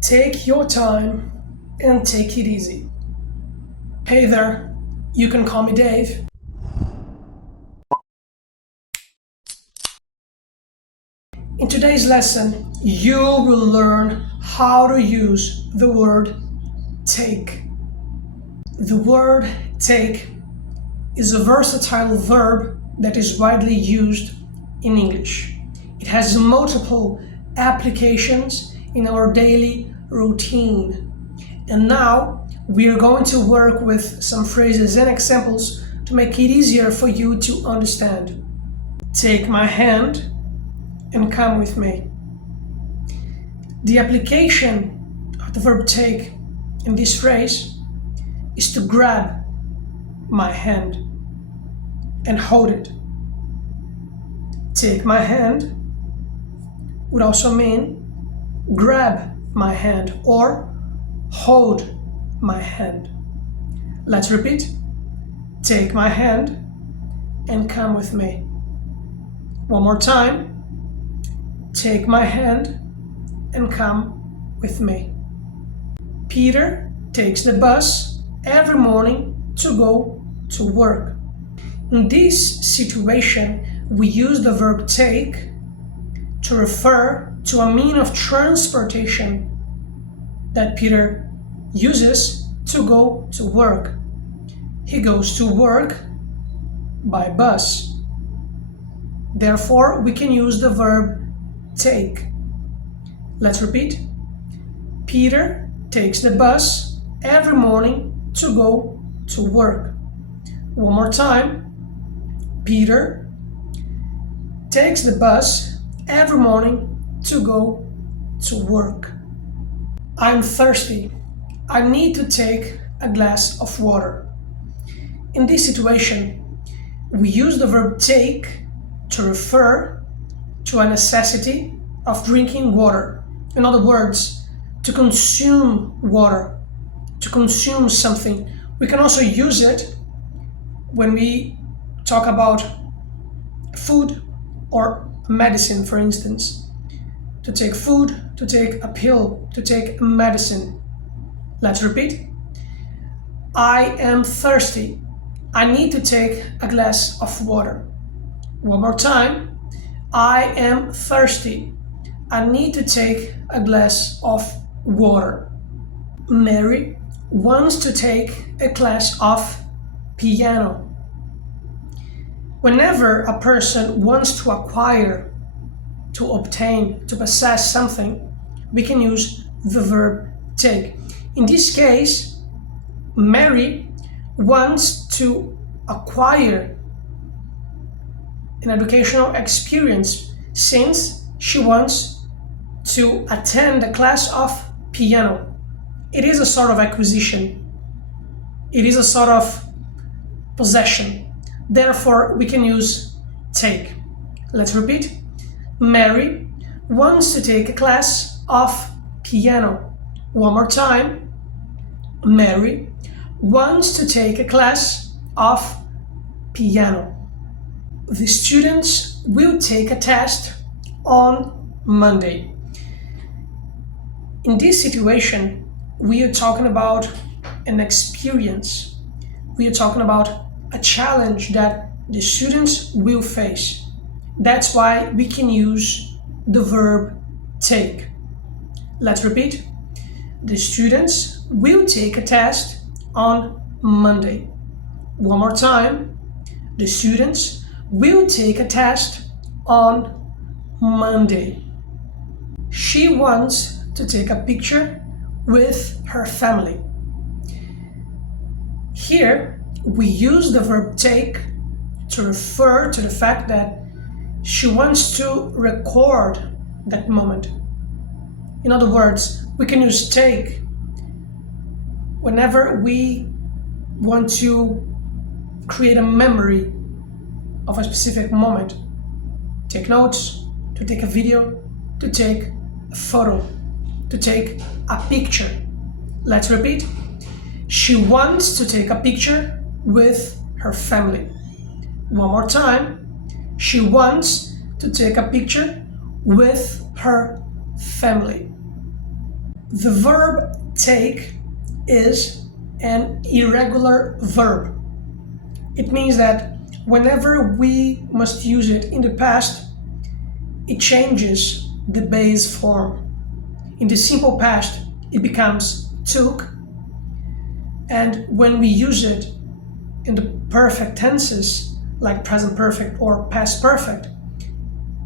Take your time and take it easy. Hey there, you can call me Dave. In today's lesson, you will learn how to use the word take. The word take is a versatile verb that is widely used in English. It has multiple applications in our daily routine. And now we are going to work with some phrases and examples to make it easier for you to understand. Take my hand and come with me. The application of the verb take in this phrase is to grab my hand and hold it. Take my hand would also mean grab my hand or hold my hand. Let's repeat. Take my hand and come with me. One more time. Take my hand and come with me. Peter takes the bus every morning to go to work. In this situation, we use the verb take to refer to a means of transportation that Peter uses to go to work. He goes to work by bus. Therefore, we can use the verb take. Let's repeat. Peter takes the bus every morning to go to work. One more time. Peter takes the bus every morning to go to work. I'm thirsty. I need to take a glass of water. In this situation, we use the verb take to refer to a necessity of drinking water. In other words, to consume water, to consume something. We can also use it when we talk about food or medicine, for instance. To take food, to take a pill, to take medicine. Let's repeat. I am thirsty. I need to take a glass of water. One more time. I am thirsty. I need to take a glass of water. Mary wants to take a class of piano. Whenever a person wants to acquire, to obtain, to possess something, we can use the verb take. In this case, Mary wants to acquire an educational experience since she wants to attend a class of piano. It is a sort of acquisition. It is a sort of possession. Therefore, we can use take. Let's repeat. Mary wants to take a class of piano. One more time. Mary wants to take a class of piano. The students will take a test on Monday. In this situation, we are talking about an experience. We are talking about a challenge that the students will face. That's why we can use the verb take. Let's repeat. The students will take a test on Monday. One more time. The students will take a test on Monday. She wants to take a picture with her family. Here, we use the verb take to refer to the fact that she wants to record that moment. In other words, we can use take whenever we want to create a memory of a specific moment. Take notes, to take a video, to take a photo, to take a picture. Let's repeat. She wants to take a picture with her family. One more time. She wants to take a picture with her family. The verb take is an irregular verb. It means that whenever we must use it in the past, it changes the base form. In the simple past, it becomes took, and when we use it in the perfect tenses, like present perfect or past perfect,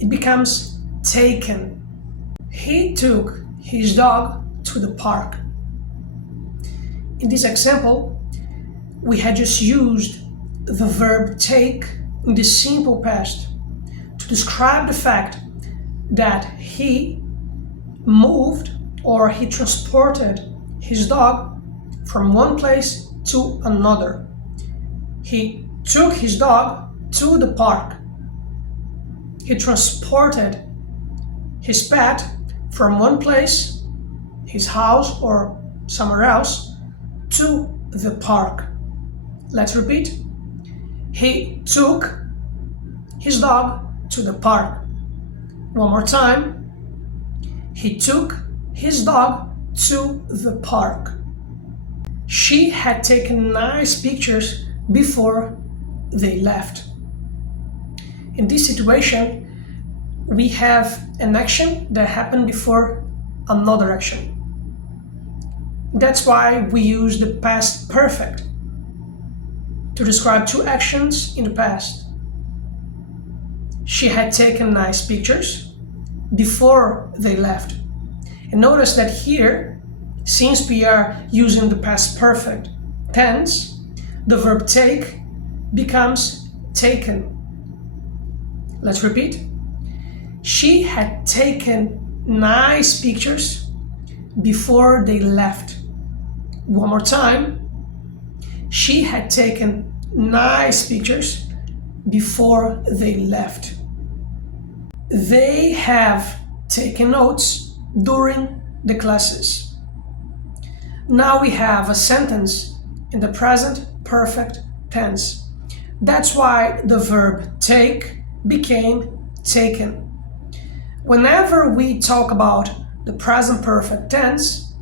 it becomes taken. He took his dog to the park. In this example, we had just used the verb take in the simple past to describe the fact that he moved or he transported his dog from one place to another. He took his dog to the park. He transported his pet from one place, his house or somewhere else, to the park. Let's repeat. He took his dog to the park. One more time. He took his dog to the park. She had taken nice pictures before they left. In this situation, we have an action that happened before another action. That's why we use the past perfect to describe two actions in the past. She had taken nice pictures before they left. And notice that here, since we are using the past perfect tense, the verb take becomes taken. Let's repeat. She had taken nice pictures before they left. One more time. She had taken nice pictures before they left. They have taken notes during the classes. Now we have a sentence in the present perfect tense. That's why the verb take became taken. Whenever we talk about the present perfect tense,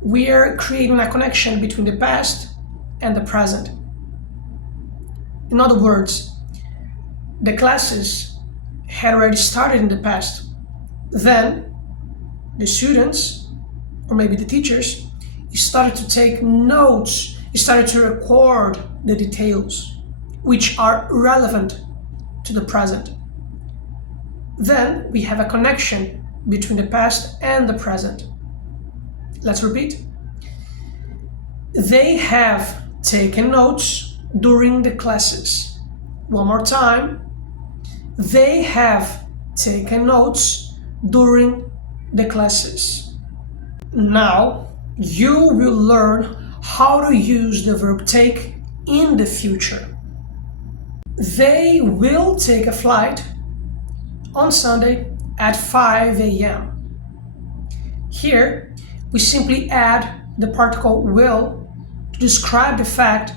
we are creating a connection between the past and the present. In other words, the classes had already started in the past. Then the students, or maybe the teachers, started to take notes, started to record the details which are relevant to the present. Then we have a connection between the past and the present. Let's repeat. They have taken notes during the classes. One more time. They have taken notes during the classes. Now you will learn how to use the verb take in the future. They will take a flight on Sunday at 5 a.m. Here, we simply add the particle will to describe the fact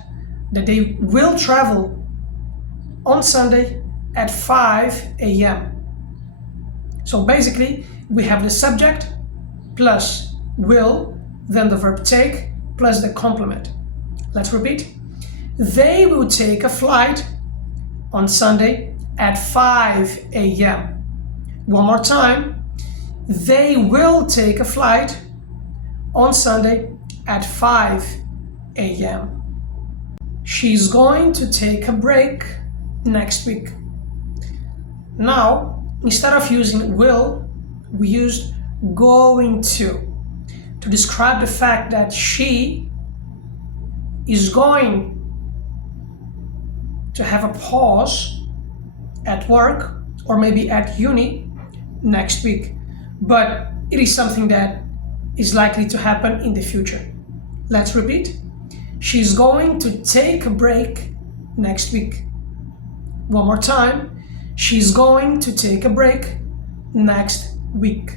that they will travel on Sunday at 5 a.m. So basically, we have the subject plus will, then the verb take plus the complement. Let's repeat. They will take a flight on Sunday at 5 a.m. One more time. They will take a flight on Sunday at 5 a.m. She's going to take a break next week. Now, instead of using will, we used going to describe the fact that she is going to have a pause at work or maybe at uni next week. But it is something that is likely to happen in the future. Let's repeat. She's going to take a break next week. One more time. She's going to take a break next week.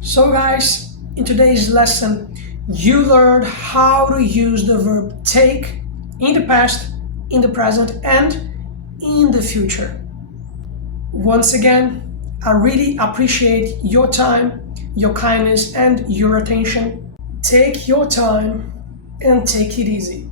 So guys, in today's lesson, you learned how to use the verb take in the past, in the present, and in the future. Once again, I really appreciate your time, your kindness, and your attention. Take your time and take it easy.